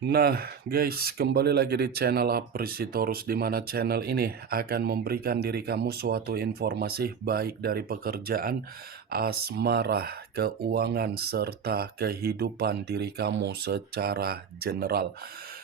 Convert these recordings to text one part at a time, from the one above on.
Nah, guys, kembali lagi di channel Apresitorus, di mana channel ini akan memberikan diri kamu suatu informasi baik dari pekerjaan, asmara, keuangan, serta kehidupan diri kamu secara general.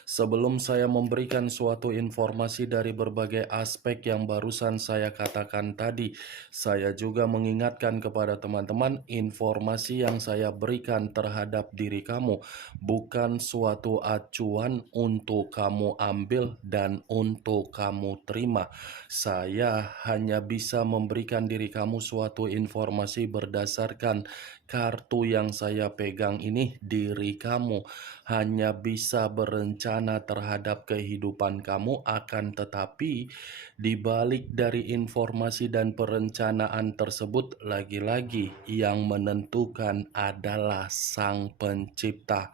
Sebelum saya memberikan suatu informasi dari berbagai aspek yang barusan saya katakan tadi, saya juga mengingatkan kepada teman-teman informasi yang saya berikan terhadap diri kamu bukan suatu acuan untuk kamu ambil dan untuk kamu terima. Saya hanya bisa memberikan diri kamu suatu informasi berdasarkan kartu yang saya pegang ini. Diri kamu hanya bisa berencana terhadap kehidupan kamu, akan tetapi di balik dari informasi dan perencanaan tersebut, lagi-lagi yang menentukan adalah Sang Pencipta.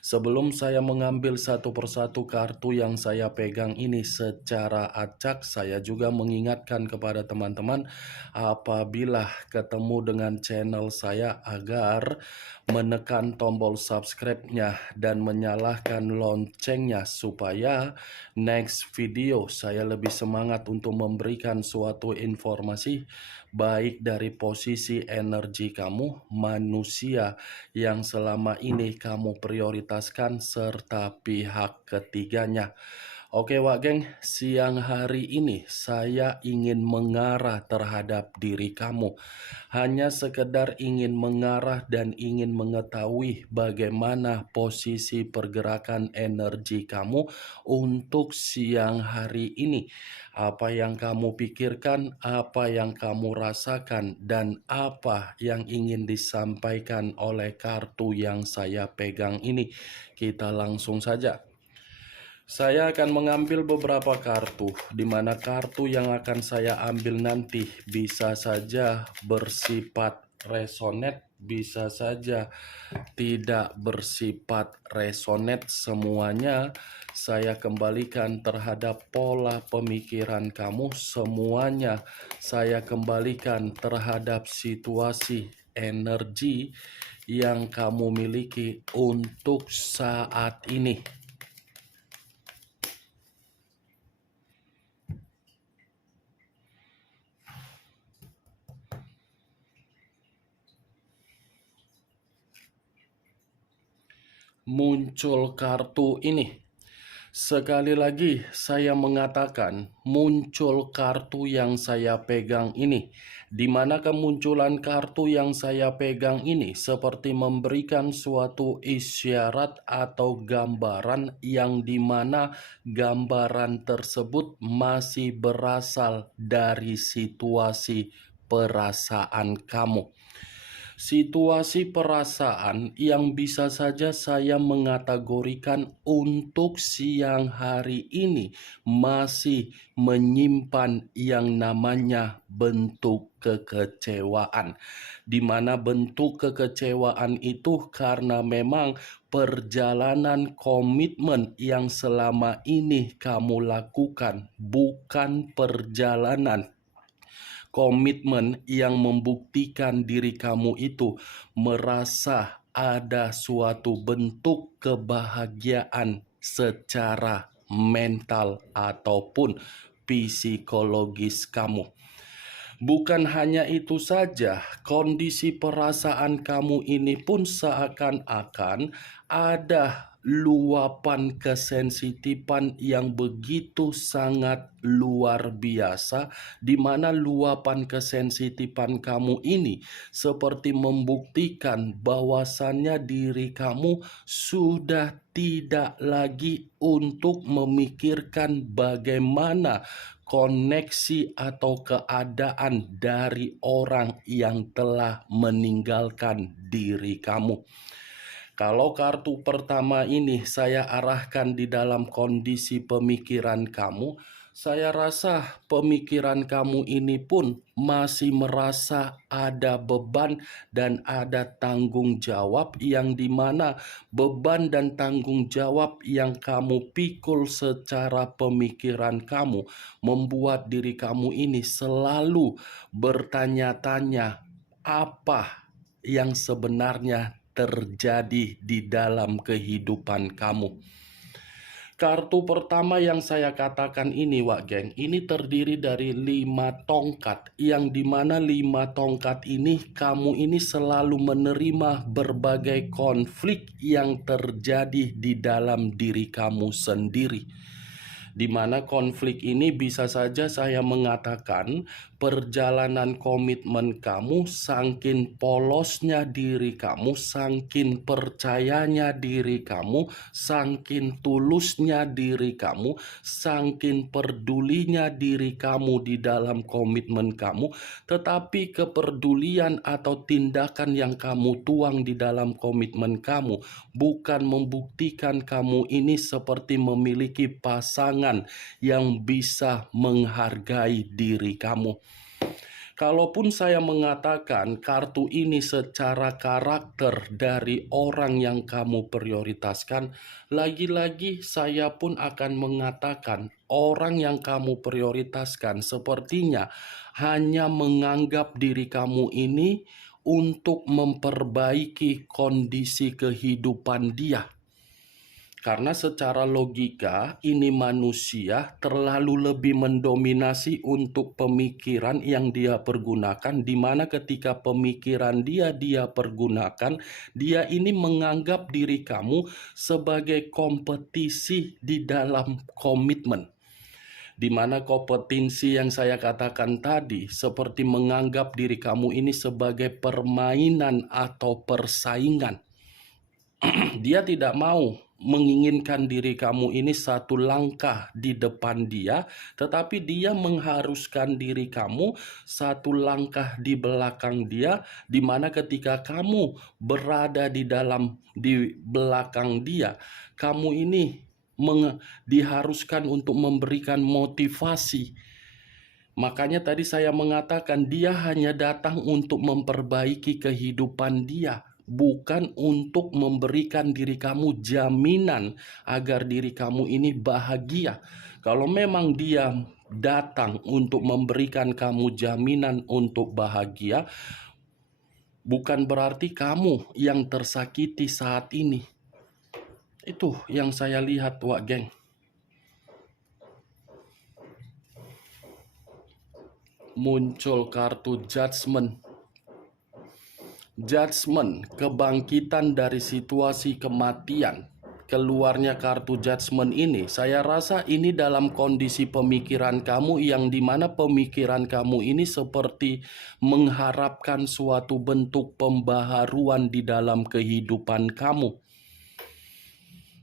Sebelum saya mengambil satu persatu kartu yang saya pegang ini secara acak, saya juga mengingatkan kepada teman-teman apabila ketemu dengan channel saya agar menekan tombol subscribe-nya dan menyalakan loncengnya supaya next video saya lebih semangat untuk memberikan suatu informasi baik dari posisi energi kamu, manusia yang selama ini kamu prioritaskan, serta pihak ketiganya. Oke Wak Geng, siang hari ini saya ingin mengarah terhadap diri kamu. Hanya sekedar ingin mengarah dan ingin mengetahui bagaimana posisi pergerakan energi kamu untuk siang hari ini. Apa yang kamu pikirkan, apa yang kamu rasakan, dan apa yang ingin disampaikan oleh kartu yang saya pegang ini. Kita langsung saja. Saya akan mengambil beberapa kartu, di mana kartu yang akan saya ambil nanti bisa saja bersifat resonate, bisa saja tidak bersifat resonate. Semuanya saya kembalikan terhadap pola pemikiran kamu, semuanya saya kembalikan terhadap situasi energi yang kamu miliki untuk saat ini. Muncul kartu ini. Sekali lagi saya mengatakan muncul kartu yang saya pegang ini. Di mana kemunculan kartu yang saya pegang ini seperti memberikan suatu isyarat atau gambaran yang dimana gambaran tersebut masih berasal dari situasi perasaan kamu. Situasi perasaan yang bisa saja saya mengategorikan untuk siang hari ini masih menyimpan yang namanya bentuk kekecewaan, di mana bentuk kekecewaan itu karena memang perjalanan komitmen yang selama ini kamu lakukan bukan perjalanan komitmen yang membuktikan diri kamu itu merasa ada suatu bentuk kebahagiaan secara mental ataupun psikologis kamu. Bukan hanya itu saja, kondisi perasaan kamu ini pun seakan-akan ada luapan kesensitifan yang begitu sangat luar biasa, di mana luapan kesensitifan kamu ini seperti membuktikan bahwasannya diri kamu sudah tidak lagi untuk memikirkan bagaimana koneksi atau keadaan dari orang yang telah meninggalkan diri kamu. Kalau kartu pertama ini saya arahkan di dalam kondisi pemikiran kamu, saya rasa pemikiran kamu ini pun masih merasa ada beban dan ada tanggung jawab, yang dimana beban dan tanggung jawab yang kamu pikul secara pemikiran kamu membuat diri kamu ini selalu bertanya-tanya apa yang sebenarnya terjadi di dalam kehidupan kamu. Kartu pertama yang saya katakan ini, Wak Geng, ini terdiri dari 5 tongkat, yang dimana 5 tongkat ini kamu ini selalu menerima berbagai konflik yang terjadi di dalam diri kamu sendiri. Di mana konflik ini bisa saja saya mengatakan perjalanan komitmen kamu, sangkin polosnya diri kamu, sangkin percayanya diri kamu, sangkin tulusnya diri kamu, sangkin pedulinya diri kamu di dalam komitmen kamu, tetapi kepedulian atau tindakan yang kamu tuang di dalam komitmen kamu bukan membuktikan kamu ini seperti memiliki pasangan yang bisa menghargai diri kamu. Kalaupun saya mengatakan kartu ini secara karakter dari orang yang kamu prioritaskan, lagi-lagi saya pun akan mengatakan orang yang kamu prioritaskan sepertinya hanya menganggap diri kamu ini untuk memperbaiki kondisi kehidupan dia. Karena secara logika ini manusia terlalu lebih mendominasi untuk pemikiran yang dia pergunakan, di mana ketika pemikiran dia pergunakan, dia ini menganggap diri kamu sebagai kompetisi di dalam komitmen. Di mana kompetensi yang saya katakan tadi seperti menganggap diri kamu ini sebagai permainan atau persaingan. Dia tidak mau menginginkan diri kamu ini satu langkah di depan dia, tetapi dia mengharuskan diri kamu satu langkah di belakang dia, di mana ketika kamu berada di belakang dia, kamu ini diharuskan untuk memberikan motivasi. Makanya tadi saya mengatakan dia hanya datang untuk memperbaiki kehidupan dia, bukan untuk memberikan diri kamu jaminan agar diri kamu ini bahagia. Kalau memang dia datang untuk memberikan kamu jaminan untuk bahagia, bukan berarti kamu yang tersakiti saat ini. Itu yang saya lihat, Wak Geng. Muncul kartu judgment. Judgment, kebangkitan dari situasi kematian. Keluarnya kartu judgment ini, saya rasa ini dalam kondisi pemikiran kamu yang dimana pemikiran kamu ini seperti mengharapkan suatu bentuk pembaharuan di dalam kehidupan kamu.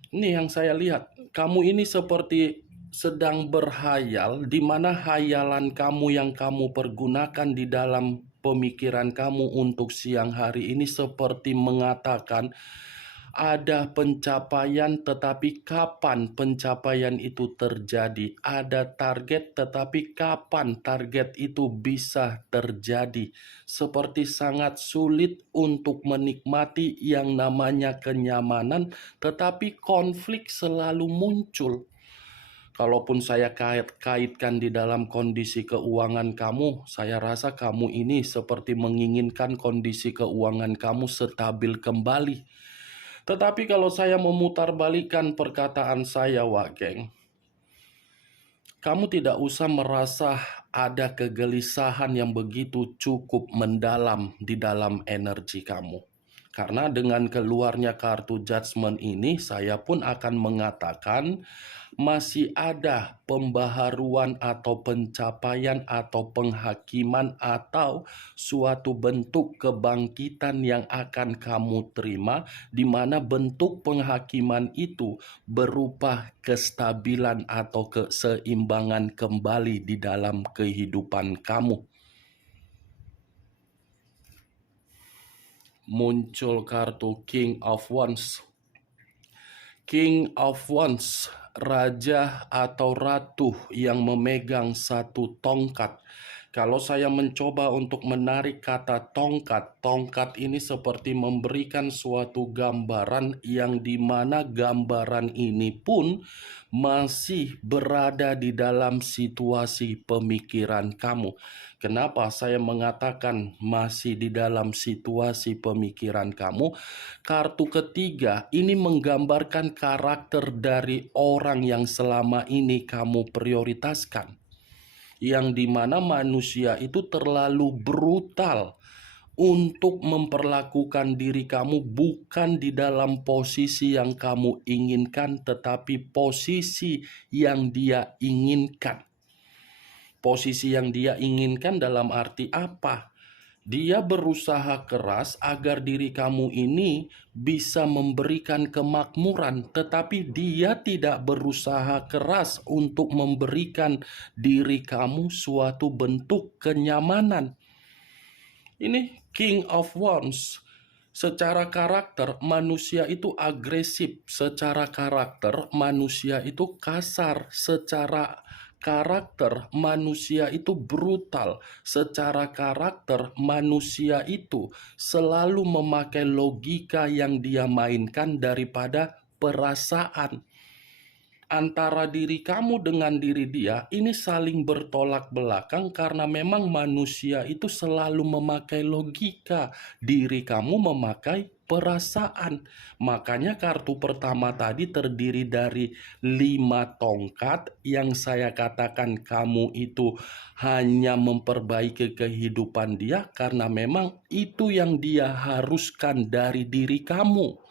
Ini yang saya lihat, kamu ini seperti sedang berhayal, di mana hayalan kamu yang kamu pergunakan di dalam pemikiran kamu untuk siang hari ini seperti mengatakan ada pencapaian, tetapi kapan pencapaian itu terjadi? Ada target, tetapi kapan target itu bisa terjadi? Seperti sangat sulit untuk menikmati yang namanya kenyamanan, tetapi konflik selalu muncul. Kalaupun saya kaitkan di dalam kondisi keuangan kamu, saya rasa kamu ini seperti menginginkan kondisi keuangan kamu stabil kembali. Tetapi kalau saya memutarbalikkan perkataan saya, Wak Geng, kamu tidak usah merasa ada kegelisahan yang begitu cukup mendalam di dalam energi kamu. Karena dengan keluarnya kartu judgment ini, saya pun akan mengatakan masih ada pembaharuan atau pencapaian atau penghakiman atau suatu bentuk kebangkitan yang akan kamu terima, di mana bentuk penghakiman itu berupa kestabilan atau keseimbangan kembali di dalam kehidupan kamu. Muncul kartu King of Wands. King of Wands, raja atau ratu yang memegang satu tongkat. Kalau saya mencoba untuk menarik kata tongkat, tongkat ini seperti memberikan suatu gambaran yang dimana gambaran ini pun masih berada di dalam situasi pemikiran kamu. Kenapa saya mengatakan masih di dalam situasi pemikiran kamu? Kartu ketiga ini menggambarkan karakter dari orang yang selama ini kamu prioritaskan, yang dimana manusia itu terlalu brutal untuk memperlakukan diri kamu bukan di dalam posisi yang kamu inginkan, tetapi posisi yang dia inginkan. Posisi yang dia inginkan dalam arti apa? Dia berusaha keras agar diri kamu ini bisa memberikan kemakmuran, tetapi dia tidak berusaha keras untuk memberikan diri kamu suatu bentuk kenyamanan. Ini King of Wands. Secara karakter manusia itu agresif, secara karakter manusia itu kasar, secara karakter manusia itu brutal, secara karakter manusia itu selalu memakai logika yang dia mainkan daripada perasaan. Antara diri kamu dengan diri dia ini saling bertolak belakang karena memang manusia itu selalu memakai logika, diri kamu memakai perasaan. Makanya kartu pertama tadi terdiri dari 5 tongkat yang saya katakan kamu itu hanya memperbaiki kehidupan dia karena memang itu yang dia haruskan dari diri kamu.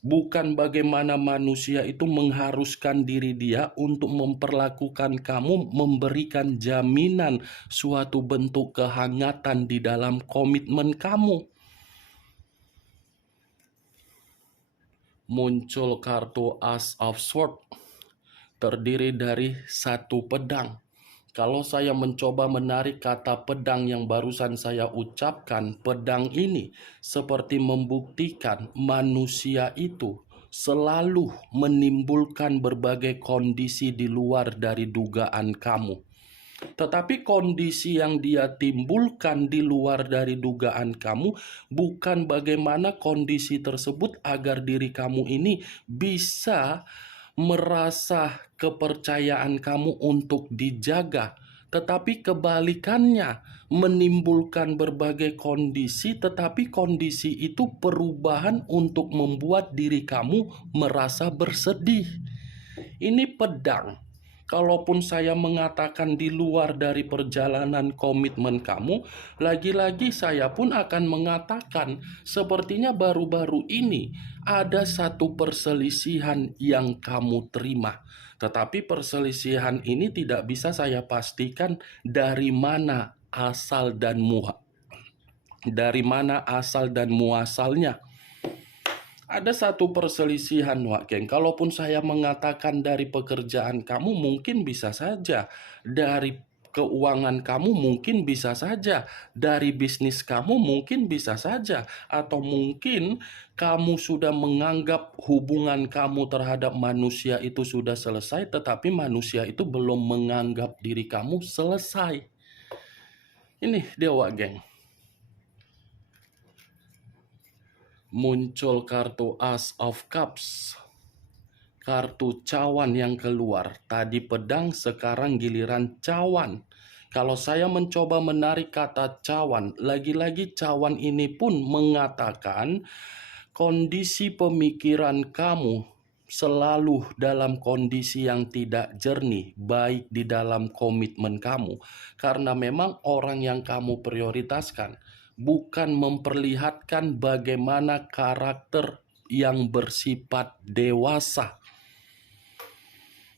Bukan bagaimana manusia itu mengharuskan diri dia untuk memperlakukan kamu, memberikan jaminan suatu bentuk kehangatan di dalam komitmen kamu. Muncul kartu Ace of Swords, terdiri dari 1 pedang. Kalau saya mencoba menarik kata pedang yang barusan saya ucapkan, pedang ini seperti membuktikan manusia itu selalu menimbulkan berbagai kondisi di luar dari dugaan kamu. Tetapi kondisi yang dia timbulkan di luar dari dugaan kamu bukan bagaimana kondisi tersebut agar diri kamu ini bisa merasa kepercayaan kamu untuk dijaga, tetapi kebalikannya, menimbulkan berbagai kondisi, tetapi kondisi itu perubahan untuk membuat diri kamu merasa bersedih. Ini pedang. Kalaupun saya mengatakan di luar dari perjalanan komitmen kamu, lagi-lagi saya pun akan mengatakan sepertinya baru-baru ini ada satu perselisihan yang kamu terima. Tetapi perselisihan ini tidak bisa saya pastikan dari mana asal dan muasalnya. Ada satu perselisihan, Wak Geng. Kalaupun saya mengatakan dari pekerjaan kamu, mungkin bisa saja. Dari keuangan kamu, mungkin bisa saja. Dari bisnis kamu, mungkin bisa saja. Atau mungkin kamu sudah menganggap hubungan kamu terhadap manusia itu sudah selesai, tetapi manusia itu belum menganggap diri kamu selesai. Ini dia, Wak Geng. Muncul kartu Ace of Cups, kartu cawan yang keluar. Tadi pedang, sekarang giliran cawan. Kalau saya mencoba menarik kata cawan, lagi-lagi cawan ini pun mengatakan kondisi pemikiran kamu selalu dalam kondisi yang tidak jernih, baik di dalam komitmen kamu. Karena memang orang yang kamu prioritaskan bukan memperlihatkan bagaimana karakter yang bersifat dewasa.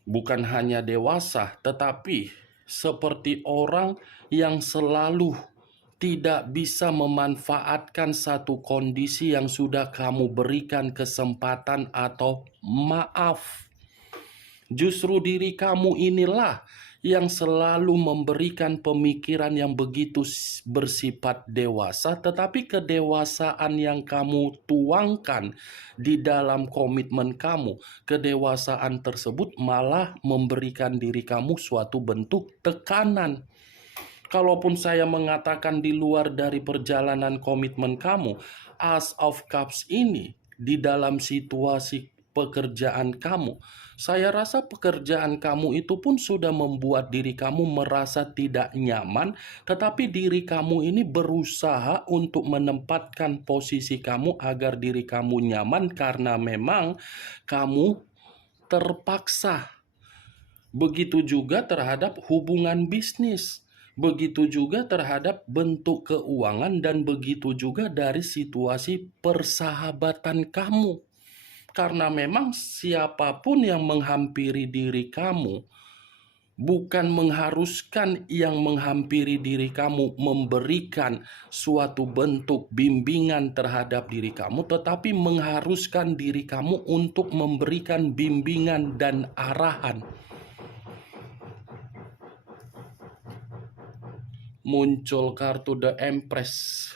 Bukan hanya dewasa, tetapi seperti orang yang selalu tidak bisa memanfaatkan satu kondisi yang sudah kamu berikan kesempatan atau maaf. Justru diri kamu inilah yang selalu memberikan pemikiran yang begitu bersifat dewasa, tetapi kedewasaan yang kamu tuangkan di dalam komitmen kamu, kedewasaan tersebut malah memberikan diri kamu suatu bentuk tekanan. Kalaupun saya mengatakan di luar dari perjalanan komitmen kamu, Ace of Cups ini di dalam situasi pekerjaan kamu, saya rasa pekerjaan kamu itu pun sudah membuat diri kamu merasa tidak nyaman, tetapi diri kamu ini berusaha untuk menempatkan posisi kamu agar diri kamu nyaman karena memang kamu terpaksa. Begitu juga terhadap hubungan bisnis. Begitu juga terhadap bentuk keuangan dan begitu juga dari situasi persahabatan kamu. Karena memang siapapun yang menghampiri diri kamu bukan mengharuskan yang menghampiri diri kamu memberikan suatu bentuk bimbingan terhadap diri kamu, tetapi mengharuskan diri kamu untuk memberikan bimbingan dan arahan. Muncul kartu The Empress.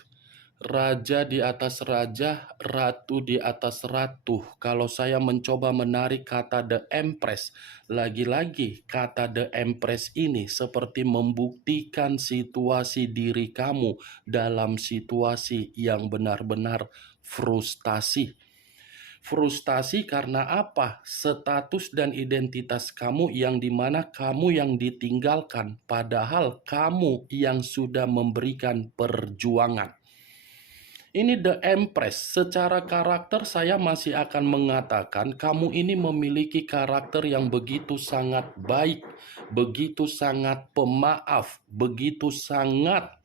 Raja di atas raja, ratu di atas ratu. Kalau saya mencoba menarik kata The Empress, lagi-lagi kata The Empress ini seperti membuktikan situasi diri kamu dalam situasi yang benar-benar frustasi. Frustasi karena apa? Status dan identitas kamu yang dimana kamu yang ditinggalkan, padahal kamu yang sudah memberikan perjuangan. Ini The Empress. Secara karakter saya masih akan mengatakan kamu ini memiliki karakter yang begitu sangat baik, begitu sangat pemaaf, begitu sangat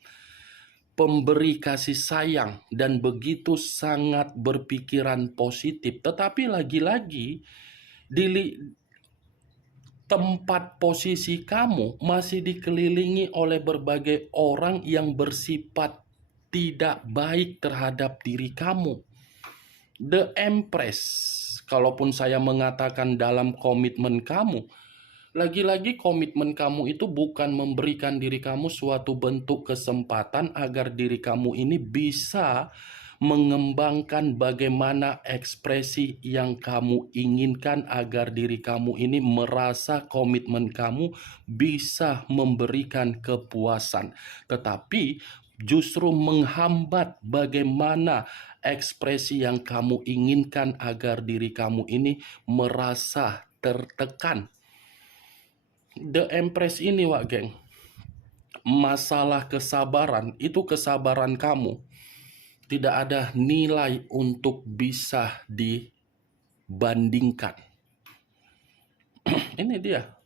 pemberi kasih sayang, dan begitu sangat berpikiran positif. Tetapi lagi-lagi di tempat posisi kamu masih dikelilingi oleh berbagai orang yang bersifat tidak baik terhadap diri kamu. The Empress, kalaupun saya mengatakan dalam komitmen kamu, lagi-lagi komitmen kamu itu bukan memberikan diri kamu suatu bentuk kesempatan agar diri kamu ini bisa mengembangkan bagaimana ekspresi yang kamu inginkan agar diri kamu ini merasa komitmen kamu bisa memberikan kepuasan. Tetapi justru menghambat bagaimana ekspresi yang kamu inginkan agar diri kamu ini merasa tertekan. The Empress ini, Wak Geng, masalah kesabaran, itu kesabaran kamu tidak ada nilai untuk bisa dibandingkan. Ini dia.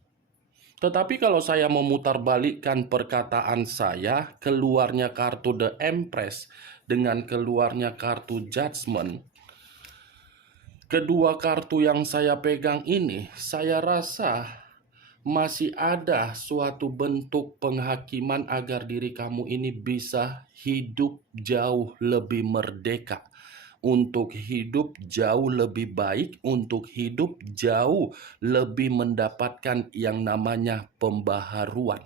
Tetapi kalau saya memutarbalikkan perkataan saya, keluarnya kartu The Empress dengan keluarnya kartu Judgment, kedua kartu yang saya pegang ini, saya rasa masih ada suatu bentuk penghakiman agar diri kamu ini bisa hidup jauh lebih merdeka, untuk hidup jauh lebih baik, untuk hidup jauh lebih mendapatkan yang namanya pembaharuan.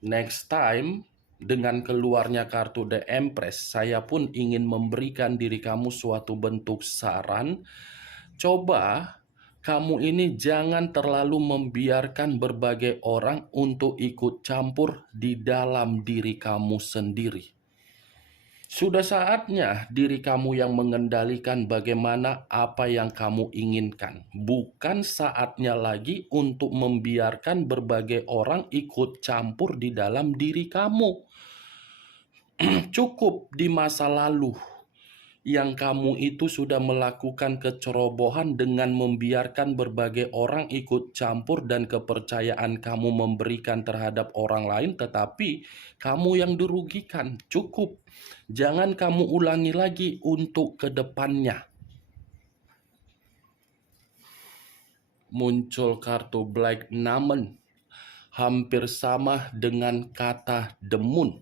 Next time, dengan keluarnya kartu The Empress, saya pun ingin memberikan diri kamu suatu bentuk saran. Coba kamu ini jangan terlalu membiarkan berbagai orang untuk ikut campur di dalam diri kamu sendiri. Sudah saatnya diri kamu yang mengendalikan bagaimana apa yang kamu inginkan. Bukan saatnya lagi untuk membiarkan berbagai orang ikut campur di dalam diri kamu. Cukup di masa lalu yang kamu itu sudah melakukan kecerobohan dengan membiarkan berbagai orang ikut campur dan kepercayaan kamu memberikan terhadap orang lain, tetapi kamu yang dirugikan. Cukup. Jangan kamu ulangi lagi untuk kedepannya. Muncul kartu Black Diamond, hampir sama dengan kata The Moon,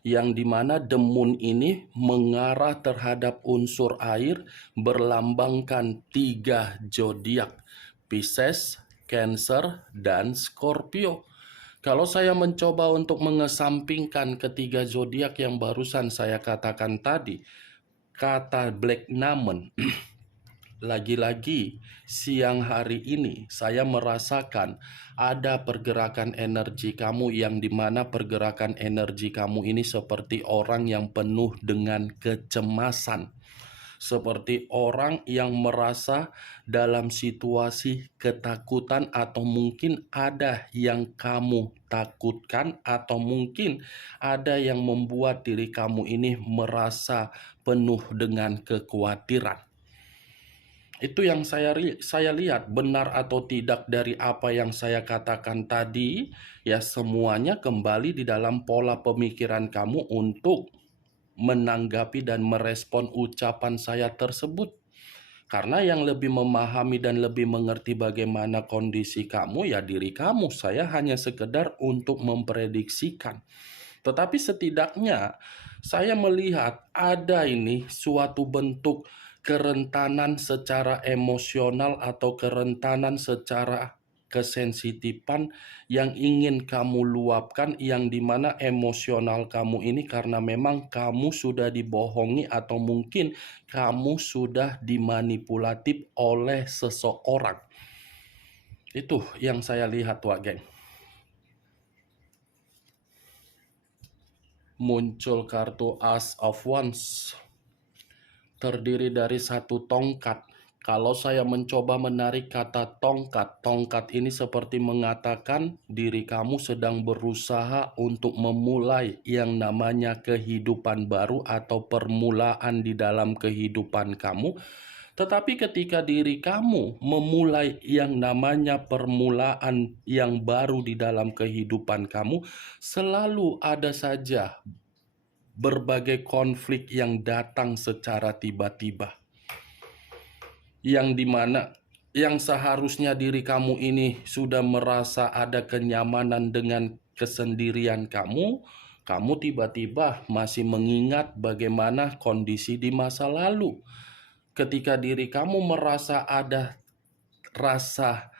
yang dimana The Moon ini mengarah terhadap unsur air, berlambangkan 3 zodiak, Pisces, Cancer, dan Scorpio. Kalau saya mencoba untuk mengesampingkan ketiga zodiak yang barusan saya katakan tadi, kata Black Diamond lagi-lagi siang hari ini saya merasakan ada pergerakan energi kamu yang dimana pergerakan energi kamu ini seperti orang yang penuh dengan kecemasan. Seperti orang yang merasa dalam situasi ketakutan atau mungkin ada yang kamu takutkan atau mungkin ada yang membuat diri kamu ini merasa penuh dengan kekhawatiran. Itu yang saya lihat, benar atau tidak dari apa yang saya katakan tadi, ya semuanya kembali di dalam pola pemikiran kamu untuk menanggapi dan merespon ucapan saya tersebut. Karena yang lebih memahami dan lebih mengerti bagaimana kondisi kamu ya diri kamu. Saya hanya sekedar untuk memprediksikan. Tetapi setidaknya saya melihat ada ini suatu bentuk kerentanan secara emosional atau kerentanan secara kesensitifan yang ingin kamu luapkan, yang dimana emosional kamu ini karena memang kamu sudah dibohongi atau mungkin kamu sudah dimanipulatif oleh seseorang. Itu yang saya lihat, Wak Geng. Muncul kartu Ace of Wands, terdiri dari satu tongkat. Kalau saya mencoba menarik kata tongkat, tongkat ini seperti mengatakan diri kamu sedang berusaha untuk memulai yang namanya kehidupan baru atau permulaan di dalam kehidupan kamu. Tetapi ketika diri kamu memulai yang namanya permulaan yang baru di dalam kehidupan kamu, selalu ada saja berbagai konflik yang datang secara tiba-tiba. Yang dimana yang seharusnya diri kamu ini sudah merasa ada kenyamanan dengan kesendirian kamu, kamu tiba-tiba masih mengingat bagaimana kondisi di masa lalu. Ketika diri kamu merasa ada rasa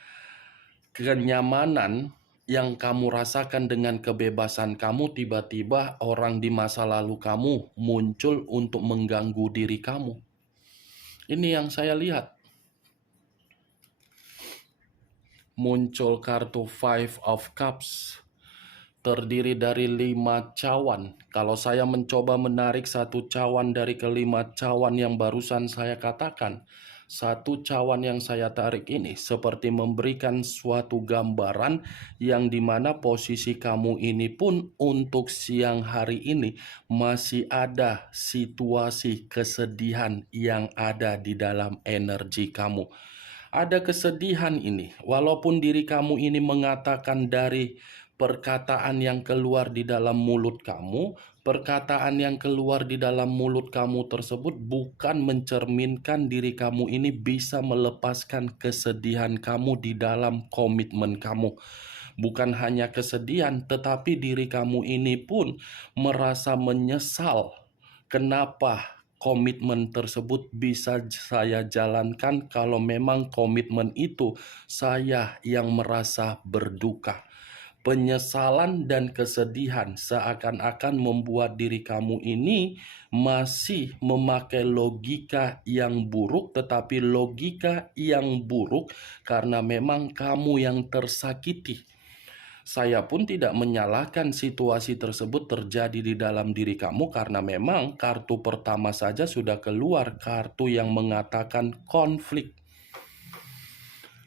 kenyamanan yang kamu rasakan dengan kebebasan kamu, tiba-tiba orang di masa lalu kamu muncul untuk mengganggu diri kamu. Ini yang saya lihat. Muncul kartu Five of Cups, terdiri dari 5 cawan. Kalau saya mencoba menarik satu cawan dari kelima cawan yang barusan saya katakan, satu cawan yang saya tarik ini seperti memberikan suatu gambaran yang dimana posisi kamu ini pun untuk siang hari ini masih ada situasi kesedihan yang ada di dalam energi kamu. Ada kesedihan ini, walaupun diri kamu ini mengatakan dari perkataan yang keluar di dalam mulut kamu, perkataan yang keluar di dalam mulut kamu tersebut bukan mencerminkan diri kamu ini bisa melepaskan kesedihan kamu di dalam komitmen kamu. Bukan hanya kesedihan, tetapi diri kamu ini pun merasa menyesal. Kenapa komitmen tersebut bisa saya jalankan kalau memang komitmen itu saya yang merasa berduka. Penyesalan dan kesedihan seakan-akan membuat diri kamu ini masih memakai logika yang buruk, tetapi logika yang buruk karena memang kamu yang tersakiti. Saya pun tidak menyalahkan situasi tersebut terjadi di dalam diri kamu karena memang kartu pertama saja sudah keluar, kartu yang mengatakan konflik.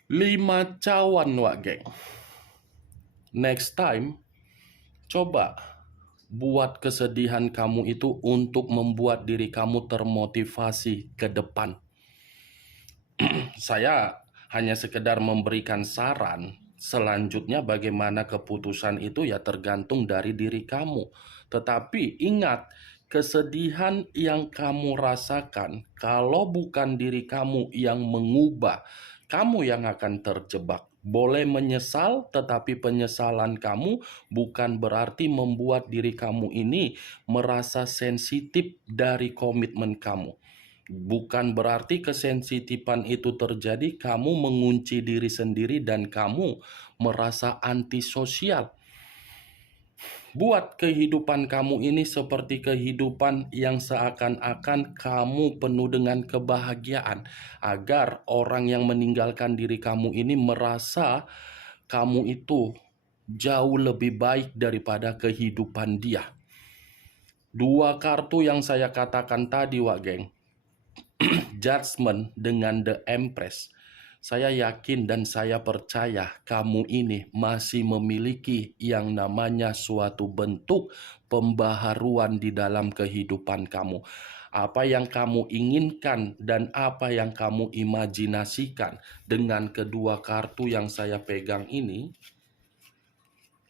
5 cawan, Wak Geng. Next time, coba buat kesedihan kamu itu untuk membuat diri kamu termotivasi ke depan. Saya hanya sekedar memberikan saran. Selanjutnya bagaimana keputusan itu ya tergantung dari diri kamu. Tetapi ingat, kesedihan yang kamu rasakan kalau bukan diri kamu yang mengubah, kamu yang akan terjebak. Boleh menyesal, tetapi penyesalan kamu bukan berarti membuat diri kamu ini merasa sensitif dari komitmen kamu. Bukan berarti kesensitifan itu terjadi, kamu mengunci diri sendiri dan kamu merasa antisosial. Buat kehidupan kamu ini seperti kehidupan yang seakan-akan kamu penuh dengan kebahagiaan, agar orang yang meninggalkan diri kamu ini merasa kamu itu jauh lebih baik daripada kehidupan dia. Dua kartu yang saya katakan tadi, Wak Geng, Judgment dengan The Empress. Saya yakin dan saya percaya kamu ini masih memiliki yang namanya suatu bentuk pembaharuan di dalam kehidupan kamu. Apa yang kamu inginkan dan apa yang kamu imajinasikan dengan kedua kartu yang saya pegang ini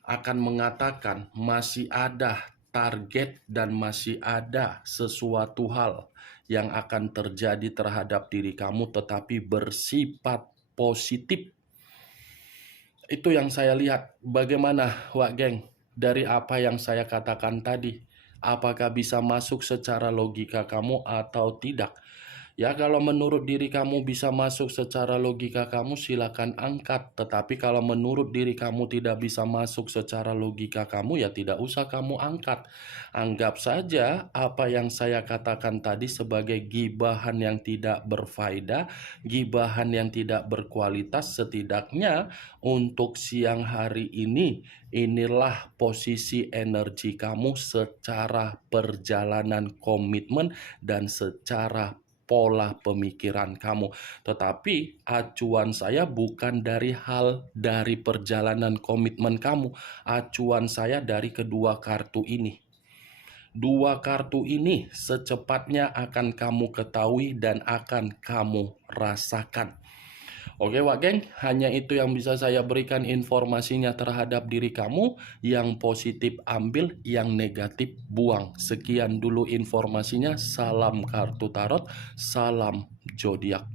akan mengatakan masih ada target dan masih ada sesuatu hal yang akan terjadi terhadap diri kamu tetapi bersifat positif. Itu yang saya lihat. Bagaimana, Wak Geng, dari apa yang saya katakan tadi? Apakah bisa masuk secara logika kamu atau tidak? Ya, kalau menurut diri kamu bisa masuk secara logika kamu, silakan angkat. Tetapi kalau menurut diri kamu tidak bisa masuk secara logika kamu, ya tidak usah kamu angkat. Anggap saja apa yang saya katakan tadi sebagai gibahan yang tidak berfaedah, gibahan yang tidak berkualitas. Setidaknya untuk siang hari ini, inilah posisi energi kamu secara perjalanan komitmen dan secara pola pemikiran kamu. Tetapi acuan saya bukan dari perjalanan komitmen kamu. Acuan saya dari kedua kartu ini. Dua kartu ini secepatnya akan kamu ketahui dan akan kamu rasakan. Oke, Wak Geng, hanya itu yang bisa saya berikan informasinya terhadap diri kamu. Yang positif ambil, yang negatif buang. Sekian dulu informasinya. Salam kartu tarot, salam zodiak.